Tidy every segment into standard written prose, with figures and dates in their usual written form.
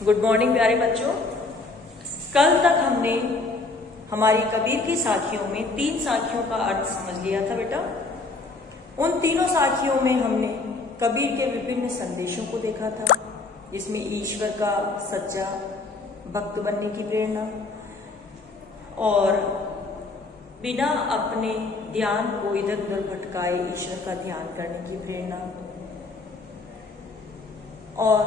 Good morning प्यारे बच्चों। कल तक हमने हमारी कबीर की साखियों में 3 साखियों का अर्थ समझ लिया था बेटा। उन तीनों साखियों में हमने कबीर के विभिन्न संदेशों को देखा था, जिसमें ईश्वर का सच्चा भक्त बनने की प्रेरणा और बिना अपने ध्यान को इधर उधर भटकाए ईश्वर का ध्यान करने की प्रेरणा और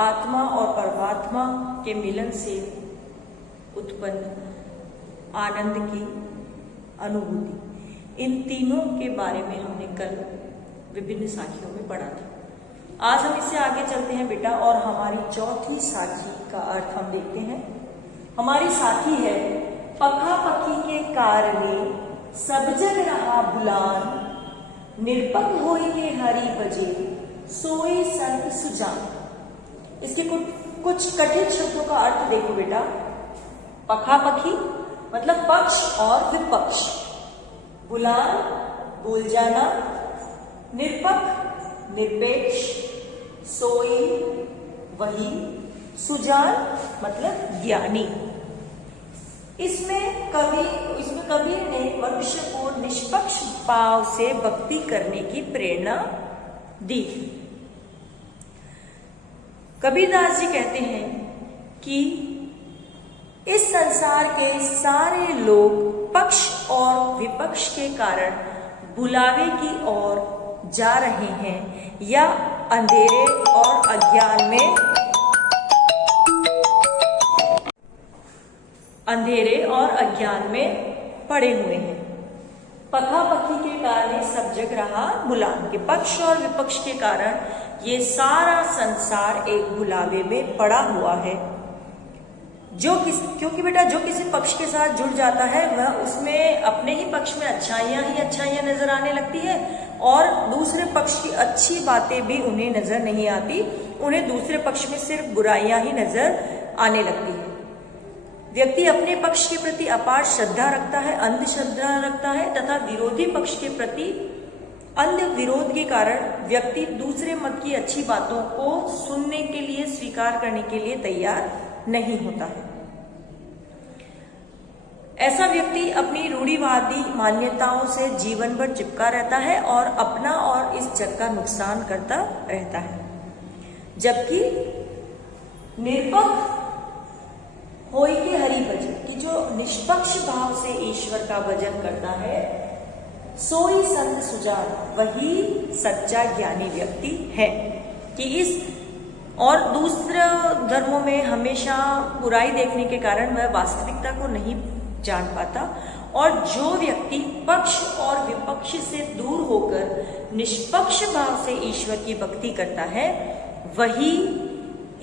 आत्मा और परमात्मा के मिलन से उत्पन्न आनंद की अनुभूति, इन तीनों के बारे में हमने कल विभिन्न साखियों में पढ़ा था। आज हम इससे आगे चलते हैं बेटा और हमारी चौथी साखी का अर्थ हम देखते हैं। हमारी साखी है, पखा पखी के कार में सब जग रहा बुलान, निरपक होई के हरि बजे सोई संत सुजान। इसके कुछ कठिन शब्दों का अर्थ देखो बेटा। पखापखी मतलब पक्ष और विपक्ष, बुलान भूल जाना, निरपक निरपेक्ष, सोई वही, सुजान मतलब ज्ञानी। इसमें कबीर ने मनुष्य को निष्पक्ष भाव से भक्ति करने की प्रेरणा दी। कबीरदास जी कहते हैं कि इस संसार के सारे लोग पक्ष और विपक्ष के कारण बुलावे की ओर जा रहे हैं या अंधेरे और अज्ञान में पड़े हुए हैं। पखापखी के कारण सब जग रहा बुलान, के पक्ष और विपक्ष के कारण ये सारा संसार एक बुलावे में पड़ा हुआ है। क्योंकि बेटा जो किसी पक्ष के साथ जुड़ जाता है वह उसमें अपने ही पक्ष में अच्छाइयां नजर आने लगती है और दूसरे पक्ष की अच्छी बातें भी उन्हें नजर नहीं आती, उन्हें दूसरे पक्ष में सिर्फ बुराइयां ही नजर आने लगती है। व्यक्ति अपने पक्ष के प्रति अपार श्रद्धा रखता है, अंधश्रद्धा रखता है तथा विरोधी पक्ष के प्रति अंध विरोध के कारण व्यक्ति दूसरे मत की अच्छी बातों को सुनने के लिए, स्वीकार करने के लिए तैयार नहीं होता है। ऐसा व्यक्ति अपनी रूढ़िवादी मान्यताओं से जीवन भर चिपका रहता है और अपना और इस जग का नुकसान करता रहता है। जबकि निरपक होई के हरि भजन की जो निष्पक्ष भाव से ईश्वर का भजन करता है, सोई संत सुजान, वही सच्चा ज्ञानी व्यक्ति है। कि इस और दूसरे धर्मों में हमेशा बुराई देखने के कारण वह वास्तविकता को नहीं जान पाता और जो व्यक्ति पक्ष और विपक्ष से दूर होकर निष्पक्ष भाव से ईश्वर की भक्ति करता है, वही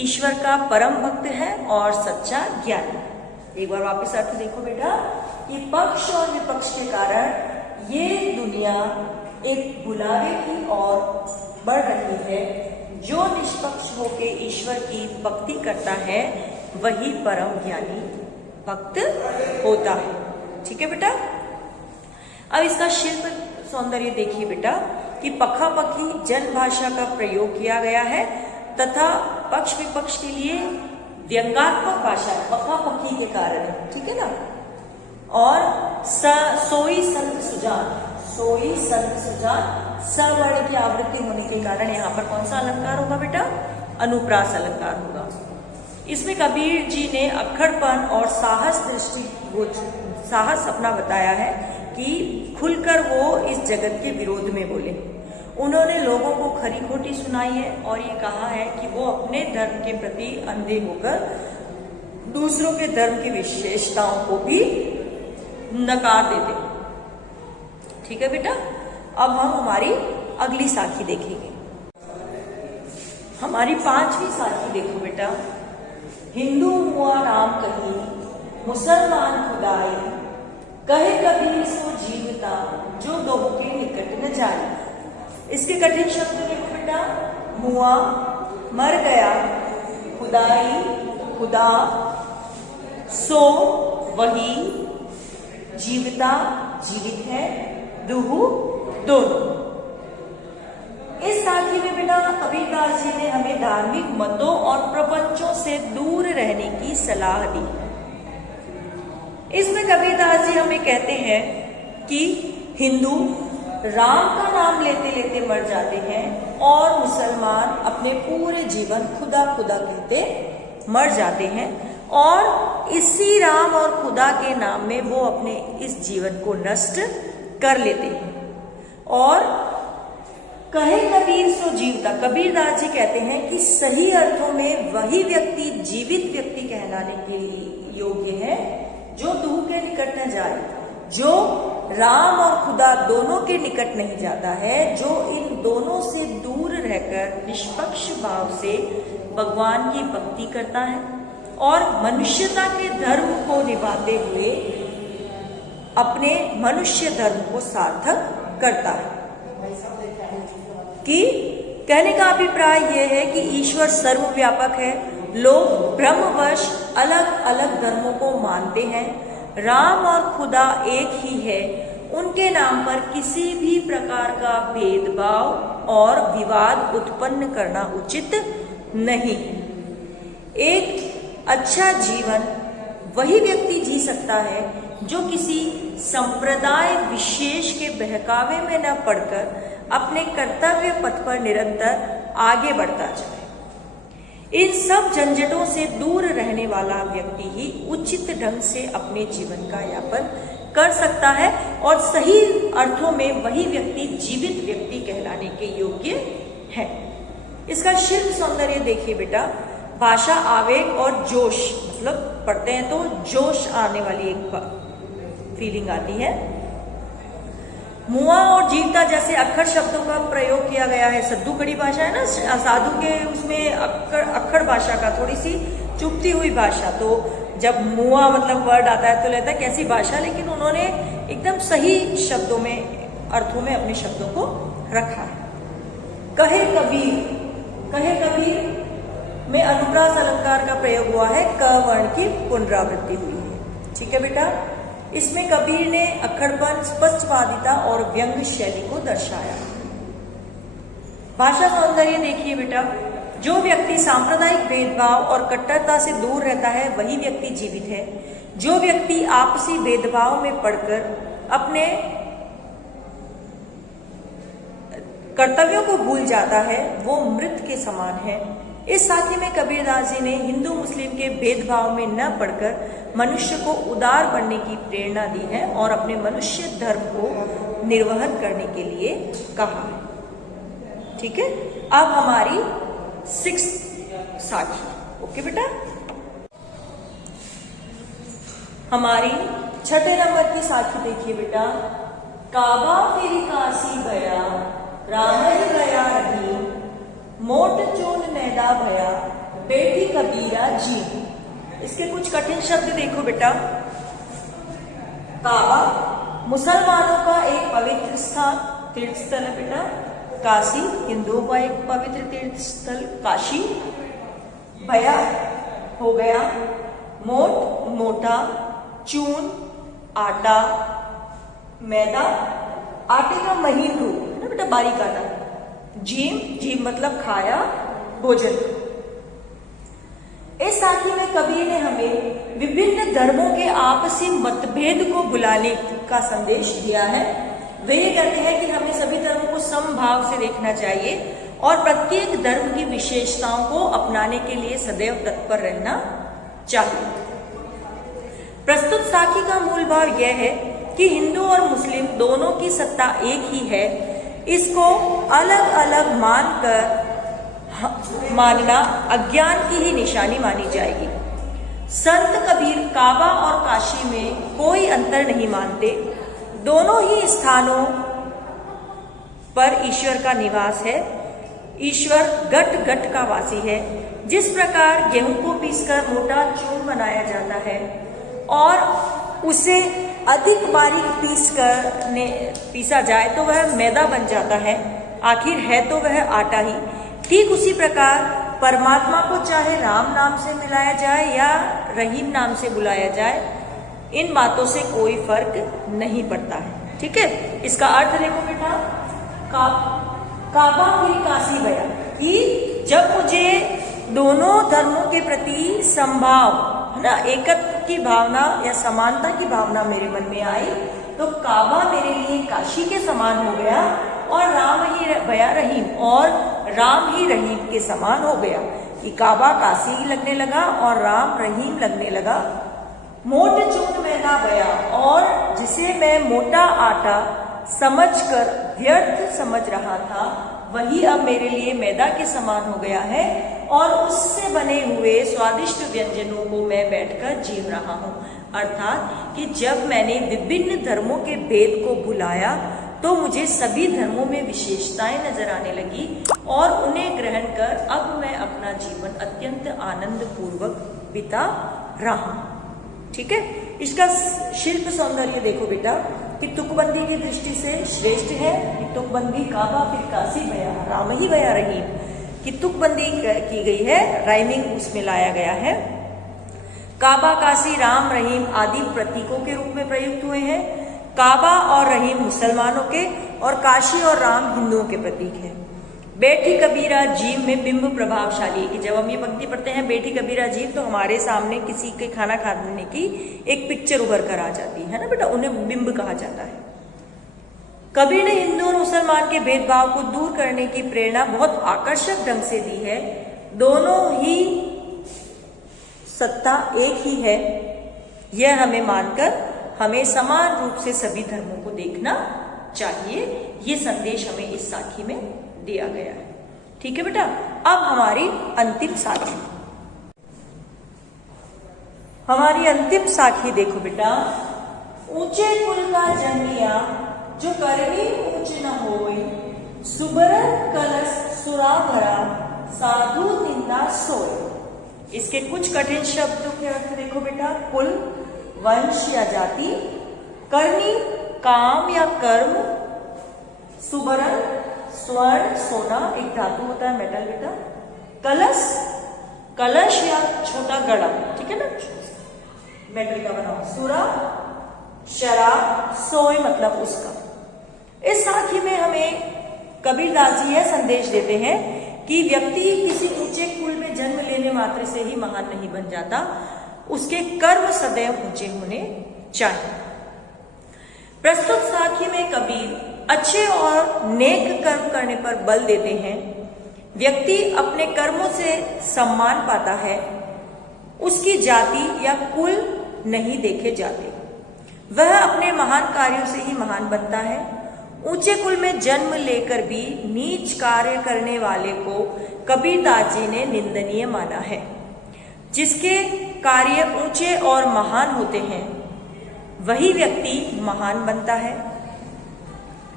ईश्वर का परम भक्त है और सच्चा ज्ञानी। एक बार वापस अर्थ देखो बेटा कि पक्ष और विपक्ष के कारण ये दुनिया एक बुलावे की ओर बढ़ रही है। जो निष्पक्ष होकर ईश्वर की भक्ति करता है वही परम ज्ञानी भक्त होता है। ठीक है बेटा। अब इसका शिल्प सौंदर्य देखिए बेटा कि पखापखी जन भाषा का प्रयोग किया गया है तथा पक्ष विपक्ष के लिए व्यंगात्मक भाषा है, पखापखी के कारण है। ठीक है ना। और सोई संत सुजान, सोई संत सुजान सवर्ण की आवृत्ति होने के कारण यहाँ पर कौन सा अलंकार होगा बेटा? अनुप्रास अलंकार होगा। इसमें कबीर जी ने अक्खड़पन और साहस अपना बताया है कि खुलकर वो इस जगत के विरोध में बोले। उन्होंने लोगों को खरी खोटी सुनाई है और ये कहा है कि वो अपने धर्म के प्रति अंधे होकर दूसरों के धर्म की विशेषताओं को भी नकार देते। ठीक है बेटा। अब हम हमारी अगली साखी देखेंगे। हमारी 5वीं साखी देखो बेटा। हिंदू हुआ नाम कही, मुसलमान खुदाई, कहे कबीर सो जीवता, जो दो के निकट न जाए। इसके कठिन शब्द देखो बेटा। हुआ मर गया, खुदाई खुदा, सो वही, जीवता जीवित है, दुहु दोनों। इस साखी में बेटा कबीर कबीरदास जी ने हमें धार्मिक मतों और प्रपंचों से दूर रहने की सलाह दी। इसमें कबीरदास जी हमें कहते हैं कि हिंदू राम का नाम लेते लेते मर जाते हैं और मुसलमान अपने पूरे जीवन खुदा खुदा कहते मर जाते हैं, और इसी राम और खुदा के नाम में वो अपने इस जीवन को नष्ट कर लेते हैं। और कहे कबीर सो जीवता, कबीरदास जी कहते हैं कि सही अर्थों में वही व्यक्ति जीवित व्यक्ति कहलाने के लिए योग्य है जो दूर के निकट न जाए, जो राम और खुदा दोनों के निकट नहीं जाता है, जो इन दोनों से दूर रहकर निष्पक्ष भाव से भगवान की भक्ति करता है और मनुष्यता के धर्म को निभाते हुए अपने मनुष्य धर्म को सार्थक करता है। कि कहने का अभिप्राय यह है कि ईश्वर सर्वव्यापक है, लोग ब्रह्मवश अलग अलग धर्मों को मानते हैं, राम और खुदा एक ही है, उनके नाम पर किसी भी प्रकार का भेदभाव और विवाद उत्पन्न करना उचित नहीं। एक अच्छा जीवन वही व्यक्ति जी सकता है जो किसी संप्रदाय विशेष के बहकावे में न पड़कर अपने कर्तव्य पथ पर निरंतर आगे बढ़ता जाए। इन सब झंझटों से दूर रहने वाला व्यक्ति ही उचित ढंग से अपने जीवन का यापन कर सकता है और सही अर्थों में वही व्यक्ति जीवित व्यक्ति कहलाने के योग्य है। इसका शिल्प सौंदर्य देखिए बेटा, भाषा, आवेग और जोश, मतलब पढ़ते हैं तो जोश आने वाली एक फीलिंग आती है। मुआ और जीवता जैसे अक्षर शब्दों का प्रयोग किया गया है। सद्दू खड़ी भाषा है ना, साधु के उसमें अक्षर भाषा का थोड़ी सी चुपती हुई भाषा, तो जब मुआ मतलब वर्ड आता है तो लगता है कैसी भाषा, लेकिन उन्होंने एकदम सही शब्दों में, अर्थों में अपने शब्दों को रखा है। कहे कबीर में अनुप्रास अलंकार का प्रयोग हुआ है, क वर्ण की पुनरावृत्ति हुई है। ठीक है बेटा, इसमें कबीर ने अक्खड़पन, स्पष्टवादिता और व्यंग्य शैली को दर्शाया। भाषा सौंदर्य देखिए बेटा, जो व्यक्ति सांप्रदायिक भेदभाव और कट्टरता से दूर रहता है वही व्यक्ति जीवित है। जो व्यक्ति आपसी भेदभाव में पड़कर अपने कर्तव्यों को भूल जाता है वो मृत के समान है। इस साथी में कबीरदास जी ने हिंदू मुस्लिम के भेदभाव में न पड़कर मनुष्य को उदार बनने की प्रेरणा दी है और अपने मनुष्य धर्म को निर्वहन करने के लिए कहा है। ठीक है, अब हमारी 6th साखी। ओके बेटा, हमारी 6ठे नंबर की साखी देखिए बेटा। काबा फिर काशी गया, राम गया रही, मोट चून मैदा भया, बेटी कबीरा जी। इसके कुछ कठिन शब्द देखो बेटा। काबा मुसलमानों का एक पवित्र स्थान, तीर्थ स्थल है बेटा। काशी हिंदुओं का एक पवित्र तीर्थ स्थल काशी। भया हो गया, मोट मोटा, चून आटा, मैदा आटे का महीन रूप है ना बेटा, बारीक आटा। जीम मतलब खाया, भोजन। इस साखी में कबीर ने हमें विभिन्न धर्मों के आपसी मतभेद को भुलाने का संदेश दिया है। वे ये कहते हैं कि हमें सभी धर्मों को समभाव से देखना चाहिए और प्रत्येक धर्म की विशेषताओं को अपनाने के लिए सदैव तत्पर रहना चाहिए। प्रस्तुत साखी का मूल भाव यह है कि हिंदू और मुस्लिम दोनों की सत्ता एक ही है। इसको अलग अलग मानना अज्ञान की ही निशानी मानी जाएगी। संत कबीर काबा और काशी में कोई अंतर नहीं मानते। दोनों ही स्थानों पर ईश्वर का निवास है। ईश्वर घट घट का वासी है। जिस प्रकार गेहूं को पीसकर मोटा चूर्ण बनाया जाता है और उसे अधिक बारीक पीसा जाए तो वह मैदा बन जाता है, आखिर है तो वह आटा ही। ठीक उसी प्रकार परमात्मा को चाहे राम नाम से मिलाया जाए या रहीम नाम से बुलाया जाए, इन बातों से कोई फर्क नहीं पड़ता है। ठीक है, इसका अर्थ देखो बेटा। काबा फिर काशी गया, कि दोनों धर्मों के प्रति समभाव, है ना, एकत्व की भावना या समानता की भावना मेरे मन में आई, तो काबा मेरे लिए काशी के समान हो गया और राम ही भया रहीम और राम ही रहीम के समान हो गया कि काबा काशी लगने लगा और राम रहीम लगने लगा। मोट चून मैदा बया, और जिसे मैं मोटा आटा समझकर व्यर्थ समझ रहा था वही अब मेरे लिए मैदा के समान हो गया है और उससे बने हुए स्वादिष्ट व्यंजनों को मैं बैठकर जीव रहा हूँ। अर्थात कि जब मैंने विभिन्न धर्मों के भेद को भुलाया तो मुझे सभी धर्मों में विशेषताएं नजर आने लगी और उन्हें ग्रहण कर अब मैं अपना जीवन अत्यंत आनंद पूर्वक बिता रहा हूं। ठीक है, इसका शिल्प सौंदर्य देखो बेटा कि तुकबंदी की दृष्टि से श्रेष्ठ है कि तुकबंदी काबा फिर काशी भया राम ही भया रहीम की तुकबंदी की गई है, राइमिंग उसमें लाया गया है। काबा काशी राम रहीम आदि प्रतीकों के रूप में प्रयुक्त हुए हैं। काबा और रहीम मुसलमानों के और काशी और राम हिंदुओं के प्रतीक हैं। बैठी कबीरा जीव में बिंब प्रभावशाली, कि जब हम ये पंक्ति पढ़ते हैं बैठी कबीरा जीव तो हमारे सामने किसी के खाना खाने की एक पिक्चर उभर कर आ जाती है ना बेटा, उन्हें बिंब कहा जाता है। कबीर ने हिंदू और मुसलमान के भेदभाव को दूर करने की प्रेरणा बहुत आकर्षक ढंग से दी है। दोनों ही सत्ता एक ही है, यह हमें मानकर हमें समान रूप से सभी धर्मों को देखना चाहिए। ये संदेश हमें इस साखी में दिया गया है। ठीक है बेटा, अब हमारी अंतिम साखी, हमारी अंतिम साखी देखो बेटा। ऊंचे कुल का जन्मिया जो करनी ऊंच न होए, सुबरन कलश सुरा भरा साधु निंदा सोए। इसके कुछ कठिन शब्दों के अर्थ देखो बेटा। कुल वंश या जाति, करनी काम या कर्म, सुबरन स्वर्ण सोना एक धातु होता है मेटल बेटा, कलश कलश या छोटा गड़ा, ठीक है ना, मेटल का बना, सुरा शराब, सोए मतलब उसका। इस साखी में हमें कबीरदास जी यह संदेश देते हैं कि व्यक्ति किसी ऊंचे कुल में जन्म लेने मात्र से ही महान नहीं बन जाता, उसके कर्म सदैव ऊंचे होने चाहिए। प्रस्तुत साखी में कबीर अच्छे और नेक कर्म करने पर बल देते हैं। व्यक्ति अपने कर्मों से सम्मान पाता है, उसकी जाति या कुल नहीं देखे जाते, वह अपने महान कार्यों से ही महान बनता है। ऊंचे कुल में जन्म लेकर भी नीच कार्य करने वाले को कबीरदास जी ने निंदनीय माना है। जिसके कार्य ऊंचे और महान होते हैं वही व्यक्ति महान बनता है।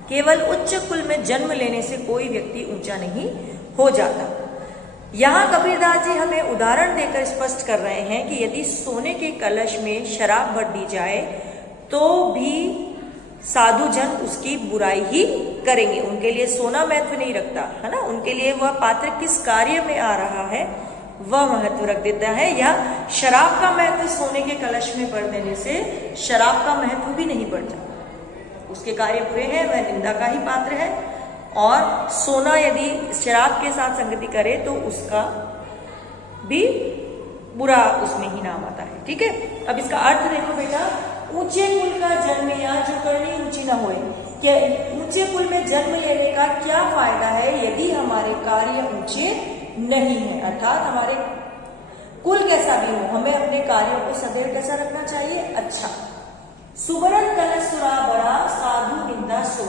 केवल उच्च कुल में जन्म लेने से कोई व्यक्ति ऊंचा नहीं हो जाता। यहाँ कबीरदास जी हमें उदाहरण देकर स्पष्ट कर रहे हैं कि यदि सोने के कलश में शराब भर दी जाए तो भी साधु जन उसकी बुराई ही करेंगे, उनके लिए सोना महत्व नहीं रखता है ना, उनके लिए वह पात्र किस कार्य में आ रहा है वह महत्व रख देता है। या शराब का महत्व सोने के कलश में भर देने से शराब का महत्व भी नहीं बढ़ जाता, उसके कार्य बुरे हैं, वह निंदा का ही पात्र है। और सोना यदि शराब के साथ संगति करे तो उसका भी बुरा उसमें ही नाम आता है। ठीक है, अब इसका अर्थ देखो बेटा। ऊंचे कुल का जन्म या जो करनी ऊंची न होए, क्या ऊंचे कुल में जन्म लेने का क्या फायदा है यदि हमारे कार्य ऊंचे नहीं है, अर्थात हमारे कुल कैसा भी हो, हमें अपने कार्यों को सदैव कैसा रखना चाहिए, अच्छा। सुबरन कलश सुरा बड़ा साधु निंदा सो,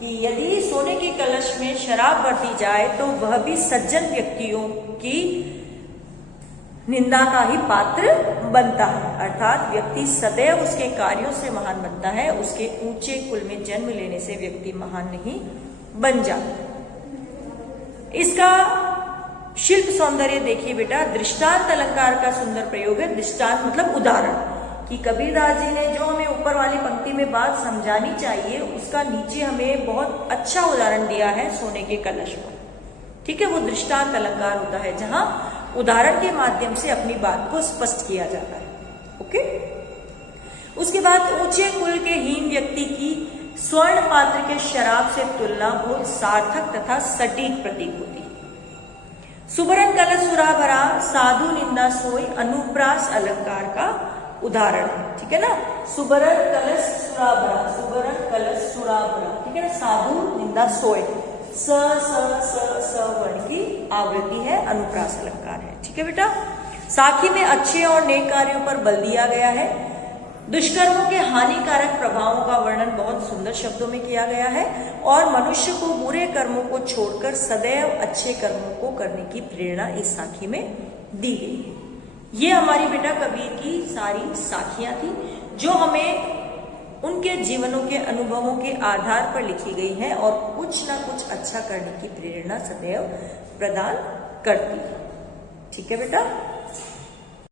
कि यदि सोने के कलश में शराब भर दी जाए तो वह भी सज्जन व्यक्तियों की निंदा का ही पात्र बनता है, अर्थात व्यक्ति सदैव उसके कार्यों से महान बनता है, उसके ऊंचे कुल में जन्म लेने से व्यक्ति महान नहीं बन जाता। इसका शिल्प सौंदर्य देखिए बेटा। दृष्टांत अलंकार का सुंदर प्रयोग है। दृष्टांत मतलब उदाहरण, कि कबीरदास जी ने जो हमें ऊपर वाली पंक्ति में बात समझानी चाहिए उसका नीचे हमें बहुत अच्छा उदाहरण दिया है सोने के कलश पर। ठीक है, वो दृष्टांत अलंकार होता है जहां उदाहरण के माध्यम से अपनी बात को स्पष्ट किया जाता है। ओके, उसके बाद ऊंचे कुल के हीन व्यक्ति की स्वर्ण पात्र के शराब से तुलना बहुत सार्थक तथा सटीक प्रतीक होती है। सुबरन कलश सुरा भरा साधु निंदा सोई अनुप्रास अलंकार का उदाहरण है। ठीक है ना, सुबरन कलश सुरा भरा, सुबरन कलश सुरा भरा, ठीक है ना, साधु निंदा सोई, स वर्ण की आवृत्ति है, अनुप्रास अलंकार है। ठीक है बेटा। साखी में अच्छे और नेक कार्यों पर बल दिया गया है। दुष्कर्मों के हानिकारक प्रभावों का वर्णन बहुत सुंदर शब्दों में किया गया है और मनुष्य को बुरे कर्मों को छोड़कर सदैव अच्छे कर्मों को करने की प्रेरणा इस साखी में दी गई है। ये हमारी बेटा कबीर की सारी साखियां थी जो हमें उनके जीवनों के अनुभवों के आधार पर लिखी गई है और कुछ ना कुछ अच्छा करने की प्रेरणा सदैव प्रदान करती है। ठीक है बेटा।